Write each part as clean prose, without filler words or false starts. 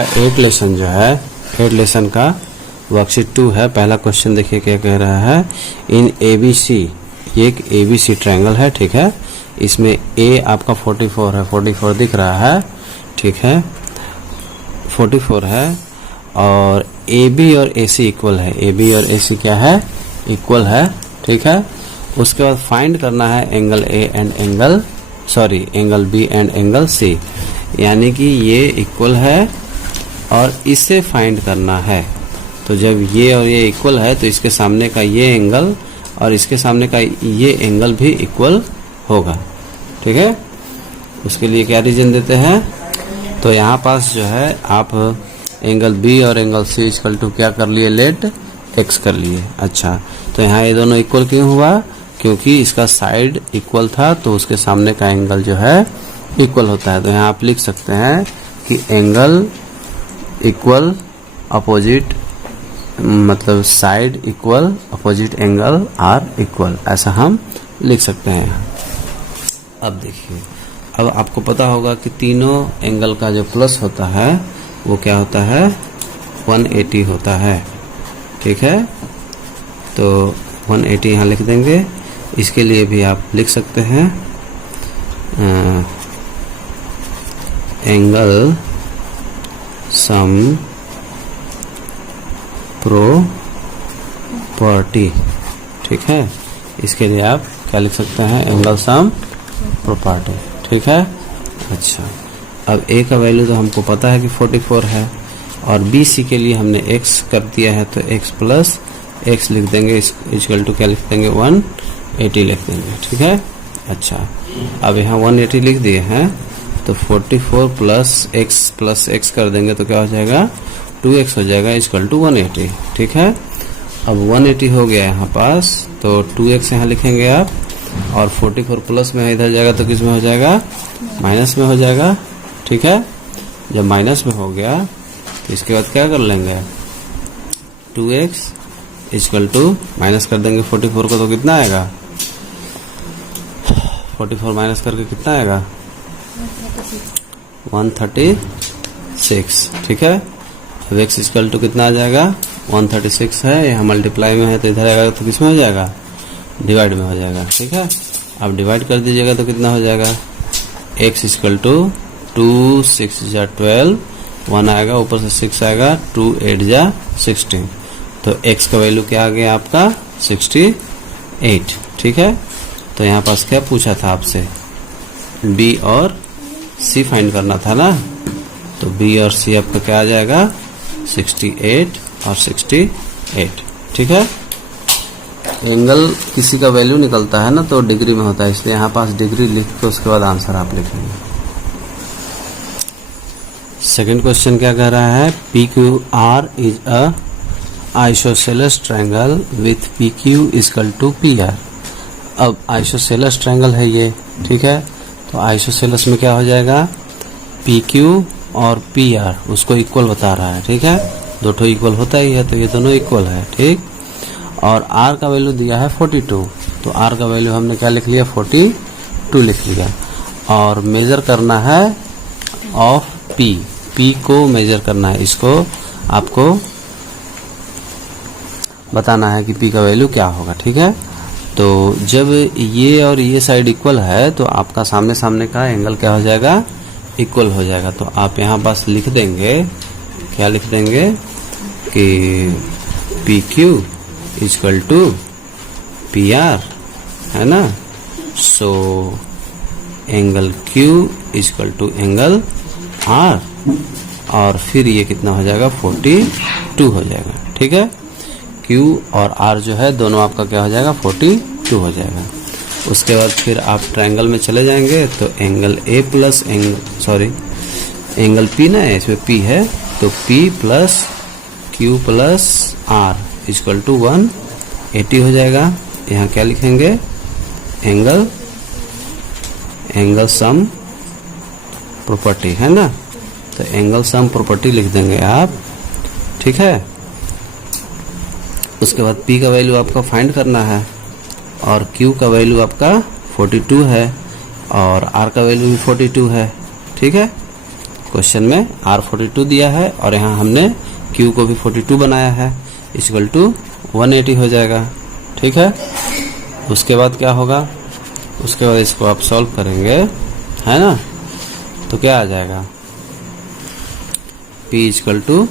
Eight lesson जो है, eight lesson का वर्कशीट 2 है। पहला क्वेश्चन देखिए क्या कह रहा है। इन ABC, ये एक ABC ट्रायंगल है, ठीक है। इसमें A आपका 44 है, 44 दिख रहा है, ठीक है, 44 है। और AB और AC इक्वल है, AB और AC क्या है, इक्वल है, ठीक है। उसके बाद फाइंड करना है angle A and angle angle B and angle C, यानी कि ये इक्वल है और इससे फाइंड करना है। तो जब ये और ये इक्वल है तो इसके सामने का ये एंगल और इसके सामने का ये एंगल भी इक्वल होगा, ठीक है। उसके लिए क्या रीजन देते हैं, तो यहाँ पास जो है आप एंगल B और एंगल C इक्वल टू क्या कर लिए, लेट x कर लिए। अच्छा, तो यहाँ ये दोनों इक्वल क्यों हुआ, क्योंकि इसका साइड इक्वल था तो उसके सामने का एंगल जो है इक्वल होता है। तो यहाँ आप लिख सकते हैं कि एंगल इक्वल अपोजिट, मतलब side equal opposite angle are equal, ऐसा हम लिख सकते हैं। अब देखिए, अब आपको पता होगा कि तीनों एंगल का जो प्लस होता है वो क्या होता है, 180 होता है, ठीक है। तो 180 यहाँ लिख देंगे। इसके लिए भी आप लिख सकते हैं एंगल सम प्रॉपर्टी, ठीक है। इसके लिए आप क्या लिख सकते हैं, एंगल सम प्रॉपर्टी, ठीक है। अच्छा, अब A का वैल्यू तो हमको पता है कि 44 है और BC के लिए हमने x कर दिया है, तो x प्लस x लिख देंगे, इक्वल टू क्या लिख देंगे, 180 लिख देंगे, ठीक है। अच्छा, अब यहाँ 180 लिख दिए हैं तो 44 प्लस x कर देंगे तो क्या हो जाएगा, 2x हो जाएगा, इक्वल टू 180, ठीक है। अब 180 हो गया यहाँ पास, तो 2x यहाँ लिखेंगे आप, और 44 प्लस में इधर जाएगा तो किस में हो जाएगा, माइनस में हो जाएगा, ठीक है। जब माइनस में हो गया तो इसके बाद क्या कर लेंगे, 2x इक्वल टू माइनस कर देंगे 44 को, तो कितना आएगा, 44 माइनस करके कितना आएगा, 136, ठीक है। अब x इक्वल टू कितना आ जाएगा, 136 है, यहाँ मल्टीप्लाई में है तो इधर आएगा तो किस में हो जाएगा, डिवाइड में हो जाएगा, ठीक है। अब डिवाइड कर दीजिएगा तो कितना हो जाएगा, x इक्वल टू 2 6 जा 12, 1 आएगा, ऊपर से 6 आएगा, 2 8 जा 16, तो x का वैल्यू क्या आ गया आपका, 68, ठीक है। तो यहाँ पास क्या पूछा था आपसे, B और C फाइंड करना था ना, तो B और C आपका क्या आ जाएगा, 68 और 68, ठीक है। एंगल किसी का वैल्यू निकलता है ना तो डिग्री में होता है, इसलिए यहाँ पास डिग्री लिख के उसके बाद आंसर आप लिखेंगे। सेकंड क्वेश्चन क्या कह रहा है, PQR is a isosceles triangle with PQ equal to PR। अब आइसोसेलेस ट्रायंगल है ये, ठीक है। तो आइसोसेलेस में क्या हो जाएगा, PQ और PR उसको इक्वल बता रहा है, ठीक है। दो ठो इक्वल होता ही है, तो ये दोनों इक्वल है, ठीक। और R का वैल्यू दिया है 42, तो R का वैल्यू हमने क्या लिख लिया, 42 लिख लिया। और मेजर करना है ऑफ P को मेजर करना है, इसको आपको बताना है कि P का वैल्यू क्या होगा, ठीक है। तो जब ये और ये साइड इक्वल है तो आपका सामने सामने का एंगल क्या हो जाएगा, इक्वल हो जाएगा। तो आप यहाँ बस लिख देंगे, क्या लिख देंगे कि PQ इक्वल टू PR, है ना। So angle Q equal to angle R, और फिर ये कितना हो जाएगा, 42 हो जाएगा, ठीक है। Q और R जो है दोनों आपका क्या हो जाएगा, 42 हो जाएगा। उसके बाद फिर आप ट्रायंगल में चले जाएंगे तो angle A plus angle P ना है, इसमें P है, तो P plus Q plus R equal to 180 हो जाएगा। यहाँ क्या लिखेंगे, एंगल सम प्रॉपर्टी, है ना। तो एंगल सम प्रॉपर्टी लिख देंगे आप, ठीक है। उसके बाद P का वैल्यू आपका फाइंड करना है और Q का वैल्यू आपका 42 है और R का वैल्यू भी 42 है, ठीक है। क्वेश्चन में R42 दिया है और यहाँ हमने Q को भी 42 बनाया है, इक्वल टू 180 हो जाएगा। ठीक है, उसके बाद क्या होगा, उसके बाद इसको आप सॉल्व करेंगे, है ना, तो क्या आ जाएगा, P इक्वल टू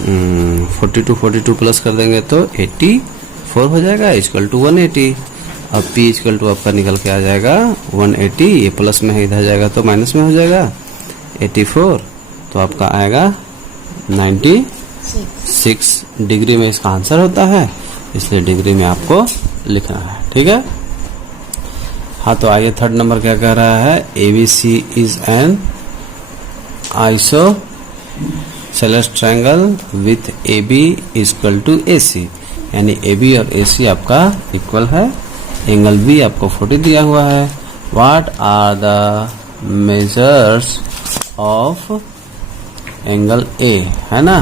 42 प्लस कर देंगे तो 84 हो जाएगा, इक्वल टू 180। अब P इक्वल टू आपका निकल के आ जाएगा 180, ये प्लस में है, इधर जाएगा तो माइनस में हो जाएगा 84, तो आपका आएगा 96 डिग्री में इसका आंसर होता है, इसलिए डिग्री में आपको लिखना है। ठीक है, हाँ, तो आइए थर्ड नंबर क्या कह रहा है, ABC is an isosceles triangle with AB equal to AC, यानी AB और AC आपका इक्वल है, एंगल B आपको 40 दिया हुआ है। What are the measures of angle A, है ना,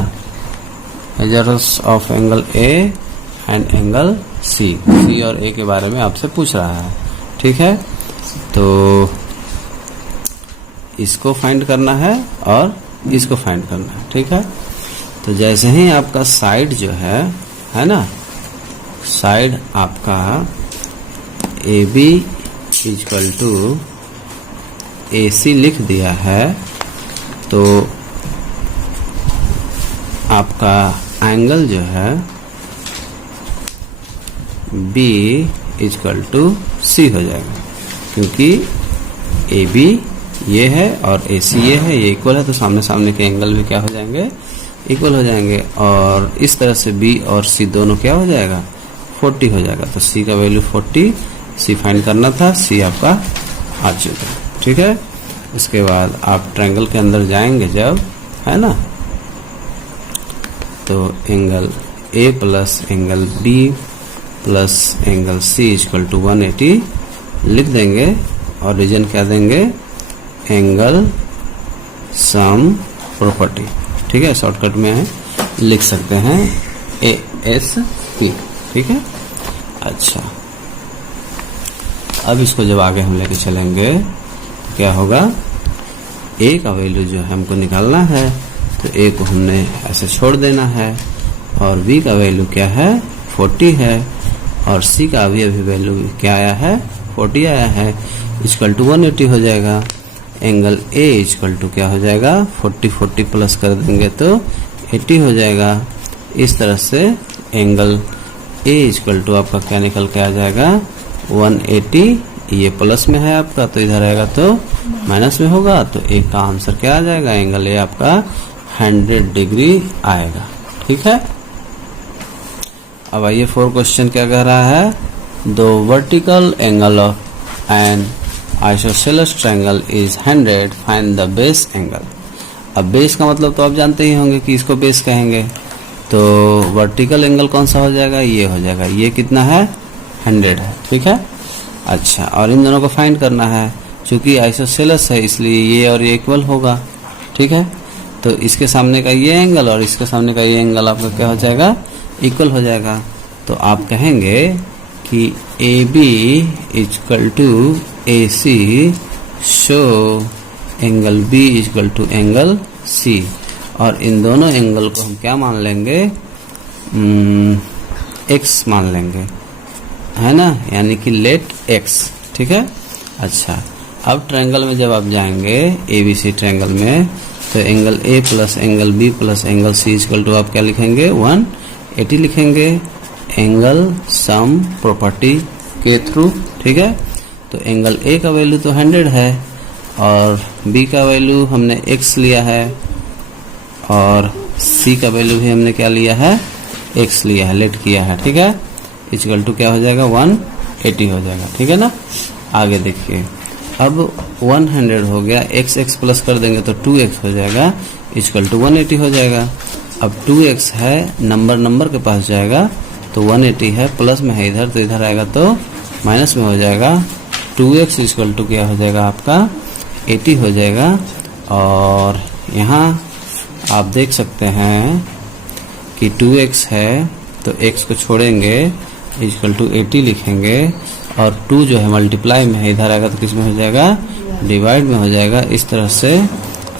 measures of angle A and angle C और A के बारे में आपसे पूछ रहा है। ठीक है, तो इसको फाइंड करना है और इसको फाइंड करना है। ठीक है, तो जैसे ही आपका साइड जो है ना, साइड आपका AB इक्वल टू AC लिख दिया है, तो आपका एंगल जो है B इक्वल टू C हो जाएगा, क्योंकि AB ये है और AC ये है, ये इक्वल है, तो सामने सामने के एंगल भी क्या हो जाएंगे, इक्वल हो जाएंगे। और इस तरह से B और C दोनों क्या हो जाएगा, 40 हो जाएगा। तो C का वैल्यू 40, C फाइंड करना था, C आपका आ चुका है। ठीक है, इसके बाद आप ट्रायंगल के अंदर जाएंगे जब, है ना, तो angle A plus angle B plus angle C equal to 180 लिख देंगे और रीजन क्या देंगे, एंगल सम प्रॉपर्टी। ठीक है, शॉर्टकट में लिख सकते हैं ASP। ठीक है, अच्छा, अब इसको जब आगे हम लेके चलेंगे तो क्या होगा, A का वैल्यू जो है हमको निकालना है, तो A को हमने ऐसे छोड़ देना है, और B का वैल्यू क्या है, 40 है, और C का अभी वैल्यू क्या आया है, 40 आया है, इक्वल टू 180 हो जाएगा। एंगल A इक्वल टू क्या हो जाएगा, 40 प्लस कर देंगे तो 80 हो जाएगा। इस तरह से एंगल A इक्वल टू आपका क्या निकल के आ जाएगा, 180, ये प्लस में है आपका, तो इधर आएगा तो माइनस में होगा, तो A का आंसर क्या आ जाएगा, एंगल A आपका 100 डिग्री आएगा। ठीक है, अब आइए 4 क्वेश्चन क्या कह रहा है, the vertical angle of N isosceles triangle is 100, find the base angle. अब बेस का मतलब तो आप जानते ही होंगे कि इसको बेस कहेंगे, तो वर्टिकल एंगल कौन सा हो जाएगा, ये हो जाएगा, ये कितना है, 100 है। ठीक है, अच्छा, और इन दोनों को फाइंड करना है, क्योंकि आइसोसेलेस है इसलिए ये और ये इक्वल होगा। ठीक है, तो इसके सामने का ये एंगल और इसके सामने का ये एंगल आपका क्या हो जाएगा, इक्वल हो जाएगा। तो आप कहेंगे कि AB equal to AC so angle B equal to angle C, और इन दोनों एंगल को हम क्या मान लेंगे, X मान लेंगे, है ना, यानी कि लेट X। ठीक है, अच्छा, अब ट्रायंगल में जब आप जाएंगे ABC ट्रायंगल में, तो angle A plus angle B plus angle C equal to आप क्या लिखेंगे, 180 लिखेंगे, एंगल सम प्रॉपर्टी के थ्रू। ठीक है, तो एंगल A का वैल्यू तो 100 है और B का वैल्यू हमने X लिया है और C का वैल्यू भी हमने क्या लिया है, X लिया है, लेट किया है। ठीक है, इक्वल टू क्या हो जाएगा, 180 हो जाएगा। ठीक है ना, आगे देखिए, अब 100 हो गया, x प्लस कर देंगे तो 2x हो जाएगा, इक्वल टू 180 हो जाएगा। अब 2x है, नंबर के पास जाएगा, तो 180 है, प्लस में है इधर, तो इधर आएगा तो माइनस में हो जाएगा। 2x इक्वल टू क्या हो जाएगा आपका, 80 हो जाएगा। और यहाँ आप देख सकते हैं कि 2x है, तो x को छोड़ेंगे, इक्वल टू 80 लिखेंगे, और 2 जो है मल्टीप्लाई में है, इधर आएगा तो किस में हो जाएगा, डिवाइड में हो जाएगा। इस तरह से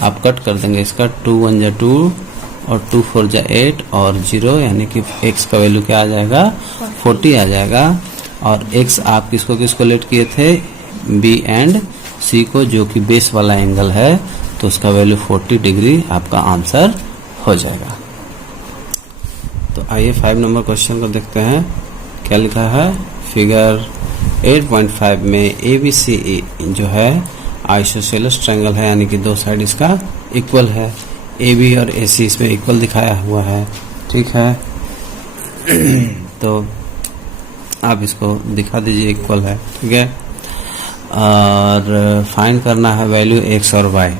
आप कट कर देंगे इसका, 2 1 जा 2 और 2 4 जा 8 और 0, यानी कि x का वैल्यू क्या आ जाएगा, 40 आ जाएगा। और x आप किसको लेट किए थे, b एंड c को, जो कि बेस वाला एंगल है, तो उसका वैल्यू 40 डिग्री आपका आंसर हो जाएगा। तो आइए 5 नंबर क्वेश्चन को देखते हैं क्या लिखा है। फिगर 8.5 में ABC जो है आइसोसेलेस ट्रायंगल है, यानी कि दो साइड इसका इक्वल है। AB और AC इसमें इक्वल दिखाया हुआ है, ठीक है। तो आप इसको दिखा दीजिए इक्वल है, ठीक है। और फाइंड करना है वैल्यू x और y।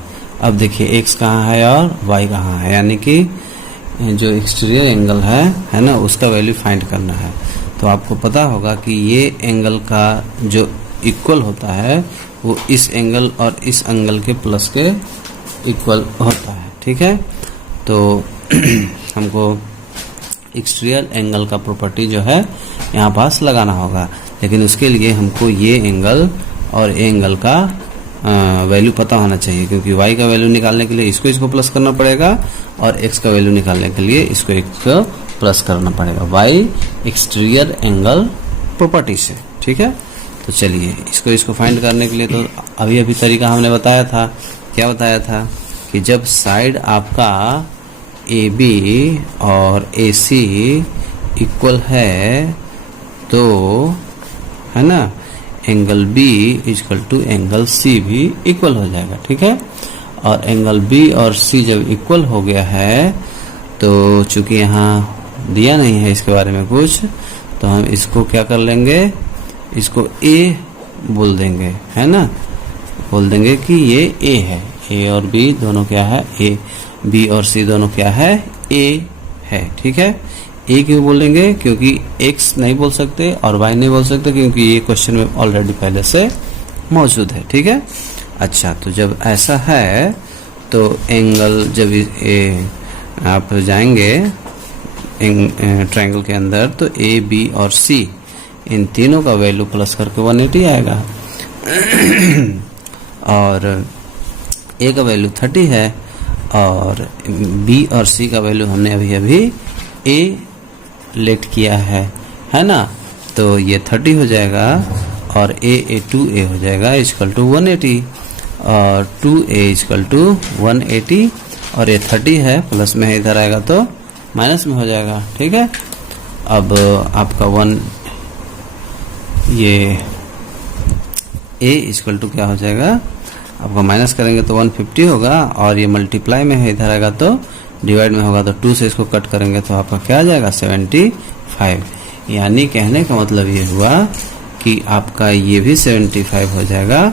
अब देखिए x कहाँ है और y कहाँ है, यानी कि जो एक्सटीरियर एंगल है ना, उसका वैल्यू फाइंड करना है। तो आपको पता होगा कि ये एंगल का जो इक्वल होता है वो इस एंगल और इस एंगल के प्लस के इक्वल होता है, ठीक है। तो हमको एक्सटीरियर एंगल का प्रॉपर्टी जो है यहाँ पास लगाना होगा, लेकिन उसके लिए हमको ये एंगल और ये एंगल का वैल्यू पता होना चाहिए, क्योंकि y का वैल्यू निकालने के लिए इसको प्लस करना पड़ेगा और x का वैल्यू निकालने के लिए इसको प्लस करना पड़ेगा y एक्सटीरियर एंगल प्रॉपर्टी से, ठीक है। तो चलिए इसको फाइंड करने के लिए तो अभी तरीका हमने बताया था। क्या बताया था कि जब साइड आपका AB और AC इक्वल है तो, है ना, angle B equal to angle C भी इक्वल हो जाएगा, ठीक है। और एंगल B और C जब इक्वल हो गया है तो चूंकि यहाँ दिया नहीं है इसके बारे में कुछ, तो हम इसको क्या कर लेंगे, इसको A बोल देंगे, है ना, बोल देंगे कि ये A है। A और B दोनों क्या है, A, B और C दोनों क्या है, A है, ठीक है। A क्यों बोलेंगे, क्योंकि X नहीं बोल सकते और Y नहीं बोल सकते, क्योंकि ये क्वेश्चन में ऑलरेडी पहले से मौजूद है, ठीक है। अच्छा, तो जब ऐसा है तो एंगल, जब आप जाएंगे ट्रायंगल के अंदर, तो A, B और C इन तीनों का वैल्यू प्लस करके 180 आएगा। और A का वैल्यू 30 है और B और C का वैल्यू हमने अभी A लेट किया है ना, तो ये 30 हो जाएगा और A 2A हो जाएगा इक्वल टू 180 और 2A इक्वल टू 180 और ये 30 है, प्लस में इधर आएगा तो माइनस में हो जाएगा, ठीक है। अब आपका ये A इक्वल टू क्या हो जाएगा, आपका माइनस करेंगे तो 150 होगा और ये मल्टीप्लाई में है, इधर आएगा तो डिवाइड में होगा, तो 2 से इसको कट करेंगे तो आपका क्या आ जाएगा, 75। यानी कहने का मतलब ये हुआ कि आपका ये भी 75 हो जाएगा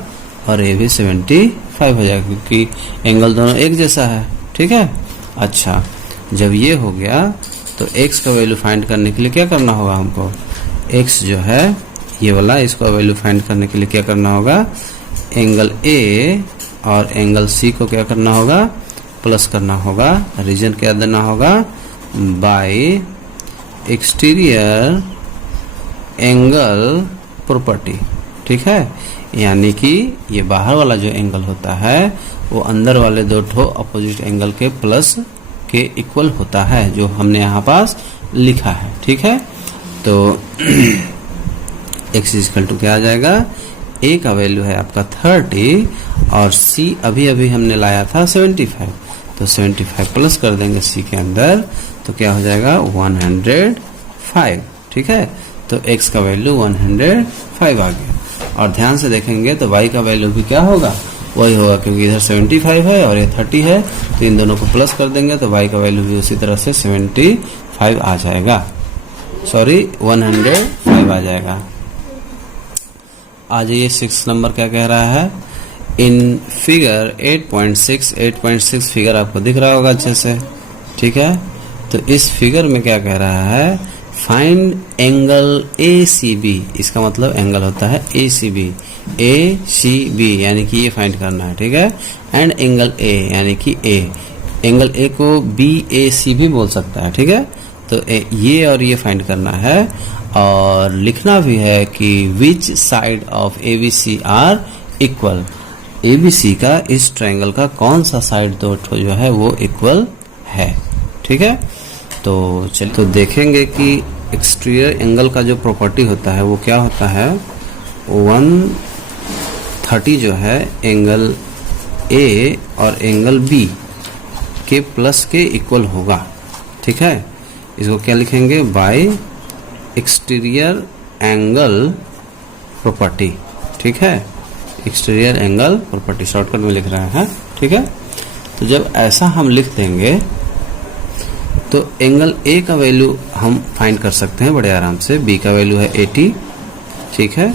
और ये भी 75 हो जाएगा, क्योंकि एंगल दोनों एक जैसा है, ठीक है। अच्छा, जब ये हो गया तो x का वैल्यू फाइंड करने के लिए क्या करना होगा हमको, x जो है ये वाला, इसका वैल्यू फाइंड करने के लिए क्या करना होगा, एंगल A और एंगल C को क्या करना होगा, प्लस करना होगा। रीजन क्या देना होगा, बाय एक्सटीरियर एंगल प्रॉपर्टी, ठीक है। यानी कि ये बाहर वाला जो एंगल होता है वो अंदर वाले दो ठो अपोजिट एंगल के प्लस के इक्वल होता है, जो हमने यहाँ पास लिखा है, ठीक है। तो x इक्वल टू क्या आ जाएगा, A का वैल्यू है आपका 30 और C अभी हमने लाया था 75, तो 75 प्लस कर देंगे C के अंदर तो क्या हो जाएगा 105, ठीक है। तो x का वैल्यू 105 आ गया। और ध्यान से देखेंगे तो y का वैल्यू भी क्या होगा, वही होगा, क्योंकि इधर 75 है और ये 30 है, तो इन दोनों को प्लस कर देंगे तो y का वैल्यू भी उसी तरह से 75 आ जाएगा, सॉरी 105 आ जाएगा। आ जाइए 6 नंबर क्या कह रहा है, इन फिगर 8.6 फिगर आपको दिख रहा होगा अच्छे से, ठीक है। तो इस फिगर में क्या कह रहा है, फाइंड एंगल ACB, इसका मतलब एंगल होता है ACB, ACB यानी कि ये फाइंड करना है, ठीक है। एंड एंगल A यानी कि एंगल A को BAC भी बोल सकता है, ठीक है। तो ये और ये फाइंड करना है और लिखना भी है कि which side of ABC are equal, ABC का इस ट्रायंगल का कौन सा साइड दो जो है वो इक्वल है। ठीक है, तो चलिए तो देखेंगे कि एक्सटीरियर एंगल का जो प्रॉपर्टी होता है वो क्या होता है। 130 जो है एंगल A और एंगल B के प्लस के इक्वल होगा। ठीक है, इसको क्या लिखेंगे, बाय एक्सटीरियर एंगल प्रॉपर्टी। ठीक है, एक्सटीरियर एंगल प्रॉपर्टी शॉर्टकट में लिख रहे हैं। ठीक है, तो जब ऐसा हम लिख देंगे तो एंगल A का वैल्यू हम फाइंड कर सकते हैं बड़े आराम से। B का वैल्यू है 80, ठीक है,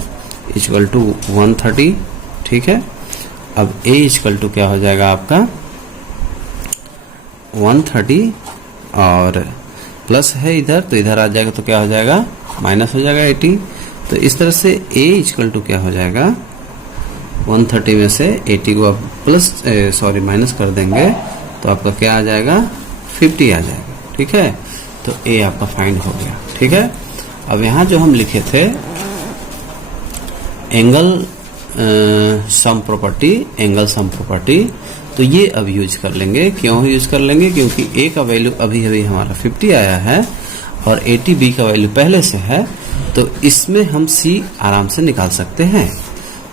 इक्वल टू 130। ठीक है, अब A इक्वल टू क्या हो जाएगा आपका 130 और प्लस है इधर, तो इधर आ जाएगा तो क्या हो जाएगा माइनस हो जाएगा 80। तो इस तरह से A इक्वल टू क्या हो जाएगा 130 में से 80 को आप प्लस माइनस कर देंगे तो आपका क्या आ जाएगा 50 आ जाएगा। ठीक है, तो A आपका फाइंड हो गया। ठीक है, अब यहाँ जो हम लिखे थे angle sum property, angle sum property, तो ये अब यूज कर लेंगे। क्यों यूज कर लेंगे, क्योंकि A का वैल्यू अभी अभी हमारा 50 आया है और 80 B का वैल्यू पहले से है, तो इसमें हम C आराम से निकाल सकते हैं।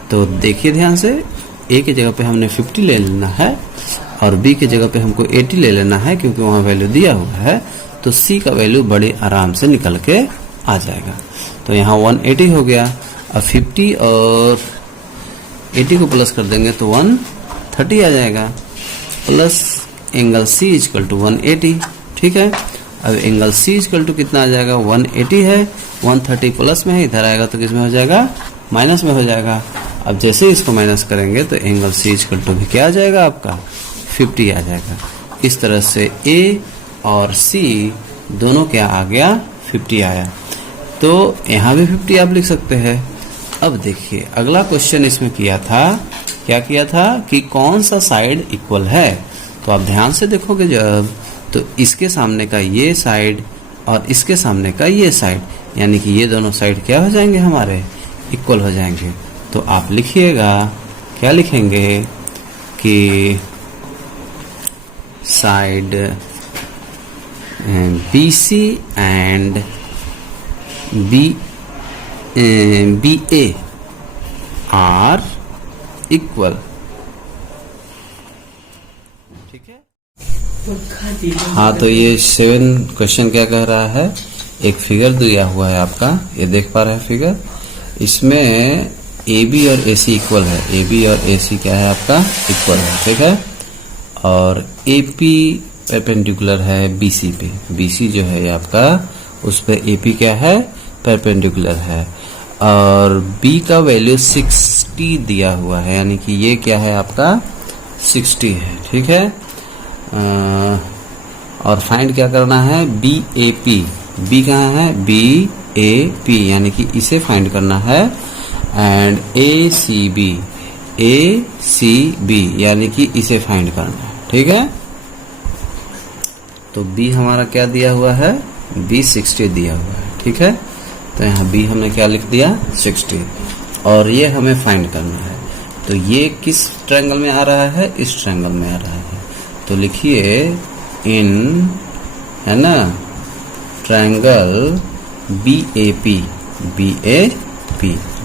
तो देखिए ध्यान से, A की जगह पे हमने 50 ले लेना है और B की जगह पे हमको 80 ले लेना है क्योंकि वहाँ वैल्यू दिया हुआ है, तो C का वैल्यू बड़े आराम से निकल के आ जाएगा। तो यहाँ 180 हो गया। अब 50 और 80 को प्लस कर देंगे तो 130 आ जाएगा, plus angle C equal to 180। ठीक है, अब एंगल C इक्वल टू कितना आ जाएगा 180 है, 130 प्लस में है, इधर आएगा तो किस में हो जाएगा माइनस में हो जाएगा। अब जैसे ही इसको माइनस करेंगे तो एंगल C इक्वल टू भी क्या आ जाएगा आपका 50 आ जाएगा। इस तरह से A और C दोनों क्या आ गया 50 आया, तो यहाँ भी 50 आप लिख सकते हैं। अब देखिए अगला क्वेश्चन इसमें किया था, क्या किया था कि कौन सा साइड इक्वल है। तो आप ध्यान से देखोगे जब, तो इसके सामने का ये साइड और इसके सामने का ये साइड, यानी कि ये दोनों साइड क्या हो जाएंगे हमारे इक्वल हो जाएंगे। तो आप लिखिएगा, क्या लिखेंगे कि side BC and BA are equal. ठीक है, हाँ, तो ये 7 क्वेश्चन क्या कह रहा है, एक फिगर दिया हुआ है आपका, ये देख पा रहे हैं फिगर, इसमें AB और AC इक्वल है। AB और AC क्या है आपका इक्वल है। ठीक है, और AP परपेंडिकुलर है BC पे, BC जो है आपका उस पे AP क्या है परपेंडिकुलर है, और B का वैल्यू 60 दिया हुआ है, यानी कि ये क्या है आपका 60 है। ठीक है, और फाइंड क्या करना है BAP, B कहाँ है BAP, यानी कि इसे फाइंड करना है, एंड ACB यानी कि इसे फाइंड करना है। ठीक है, तो B हमारा क्या दिया हुआ है B 60 दिया हुआ है। ठीक है, तो यहाँ B हमने क्या लिख दिया 60, और ये हमें फाइंड करना है। तो ये किस ट्रायंगल में आ रहा है, इस ट्रायंगल में आ रहा है। तो लिखिए इन, है ना, ट्रायंगल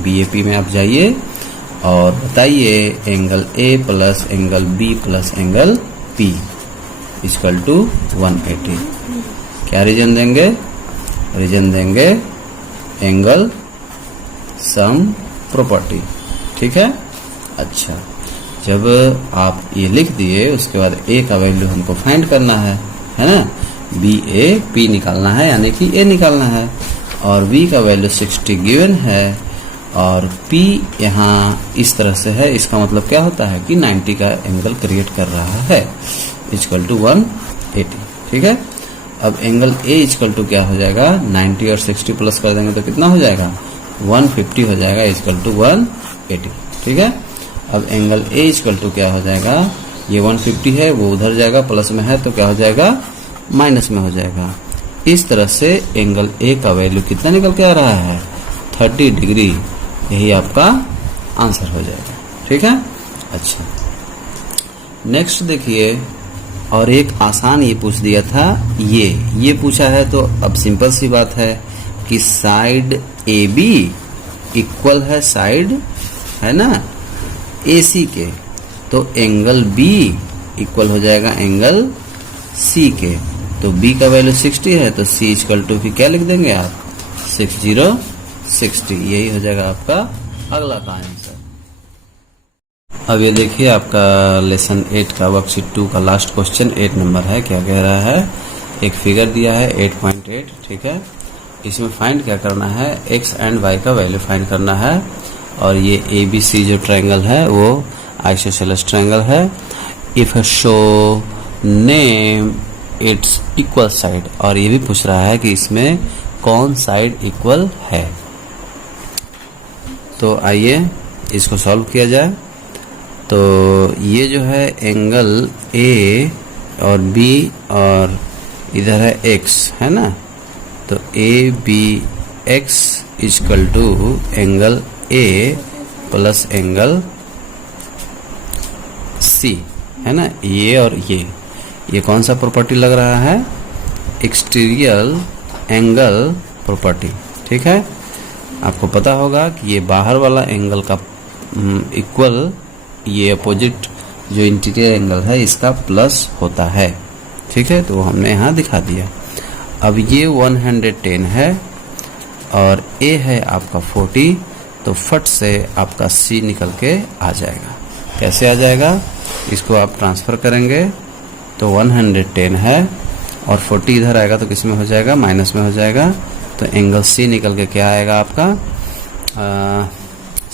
BAP में आप जाइए और बताइए angle A plus angle B plus angle P equal to 180। क्या रीजन देंगे, रीजन देंगे एंगल सम प्रॉपर्टी। ठीक है, अच्छा, जब आप ये लिख दिए उसके बाद A का वैल्यू हमको फाइंड करना है ना, BAP निकालना है, यानी कि A निकालना है, और B का वैल्यू 60 गिवन है और P यहाँ इस तरह से है, इसका मतलब क्या होता है कि 90 का एंगल क्रिएट कर रहा है इक्वल टू 180। ठीक है, अब एंगल A इक्वल टू क्या हो जाएगा 90 और 60 प्लस कर देंगे तो कितना हो जाएगा 150 हो जाएगा इक्वल टू 180। ठीक है, अब एंगल A इक्वल टू क्या हो जाएगा, ये 150 है वो उधर जाएगा, प्लस में है तो क्या हो जाएगा माइनस में हो जाएगा, इस तरह से एंगल ए का वैल्यू कितना निकल के आ रहा है 30 डिग्री। यही आपका आंसर हो जाएगा। ठीक है। अच्छा, नेक्स्ट देखिए, और एक आसान ये पूछ दिया था, ये पूछा है तो अब सिंपल सी बात है कि साइड ए बी इक्वल है साइड, है ना, AC के, तो एंगल B इक्वल हो जाएगा एंगल C के। तो B का वैल्यू 60 है तो C इक्वल टू क्या लिख देंगे आप 60। यही हो जाएगा आपका अगला का आंसर। अब ये देखिए आपका लेसन 8 का वर्कशीट 2 का लास्ट क्वेश्चन 8 नंबर है। क्या कह रहा है, एक फिगर दिया है 8.8, ठीक है। इसमें फाइंड क्या करना है, x एंड y का वैल्यू फाइंड करना है। और ये ABC जो ट्रायंगल है वो आइसोसेलेस ट्रायंगल है। If show name it's equal side, और ये भी पूछ रहा है कि इसमें कौन साइड इक्वल है। तो आइए इसको सॉल्व किया जाए। तो ये जो है एंगल A और B और इधर है x, है ना, तो ABX equal to angle A plus angle C, है ना। ये और ये कौन सा प्रॉपर्टी लग रहा है, एक्सटीरियर एंगल प्रॉपर्टी। ठीक है, आपको पता होगा कि ये बाहर वाला एंगल का इक्वल ये अपोजिट जो इंटीरियर एंगल है इसका प्लस होता है। ठीक है, तो हमने यहाँ दिखा दिया। अब ये 110 है और A है आपका 40, तो फट से आपका C निकल के आ जाएगा। कैसे आ जाएगा, इसको आप ट्रांसफर करेंगे तो 110 है और 40 इधर आएगा तो किस में हो जाएगा, माइनस में हो जाएगा। तो एंगल C निकल के क्या आएगा आपका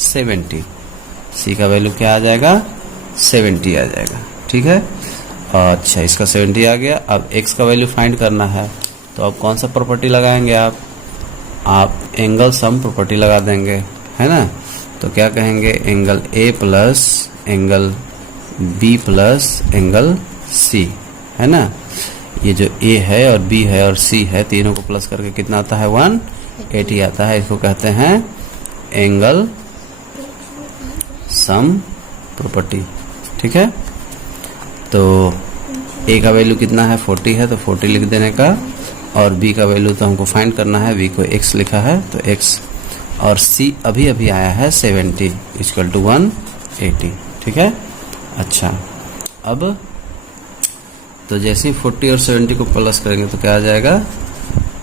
70। C का वैल्यू क्या आ जाएगा 70 आ जाएगा। ठीक है, अच्छा इसका 70 आ गया। अब x का वैल्यू फाइंड करना है, तो अब कौन सा प्रॉपर्टी लगाएंगे आप एंगल सम प्रॉपर्टी लगा देंगे, है ना। तो क्या कहेंगे, angle A plus angle B plus angle C, है ना। ये जो A है और B है और C है, तीनों को प्लस करके कितना आता है 180 आता है। इसको कहते हैं एंगल सम प्रॉपर्टी। ठीक है, तो A का वैल्यू कितना है 40 है तो 40 लिख देने का, और B का वैल्यू तो हमको फाइंड करना है, B को x लिखा है तो x, और C अभी आया है 70 इक्वल टू 180। ठीक है, अच्छा अब तो जैसे ही 40 और 70 को प्लस करेंगे तो क्या आ जाएगा,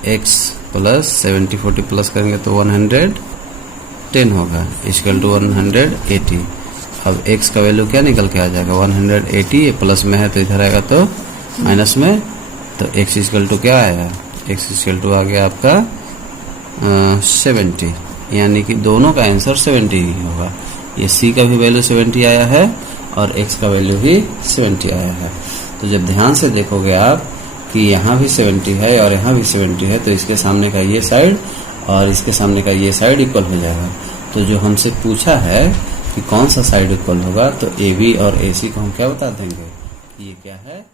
x प्लस 70, 40 प्लस करेंगे तो 110 होगा इक्वल टू 180। अब x का वैल्यू क्या निकल के आ जाएगा 180, ये प्लस में है तो इधर आएगा तो माइनस में, तो x इक्वल टू क्या आया, x इक्वल टू आ गया आपका 70, यानी कि दोनों का आंसर 70 ही होगा। ये C का भी वैल्यू 70 आया है और x का वैल्यू भी 70 आया है। तो जब ध्यान से देखोगे आप कि यहाँ भी 70 है और यहाँ भी 70 है, तो इसके सामने का ये साइड और इसके सामने का ये साइड इक्वल हो जाएगा। तो जो हमसे पूछा है कि कौन सा साइड इक्वल होगा, तो AB और AC को हम क्या बता देंगे, ये क्या है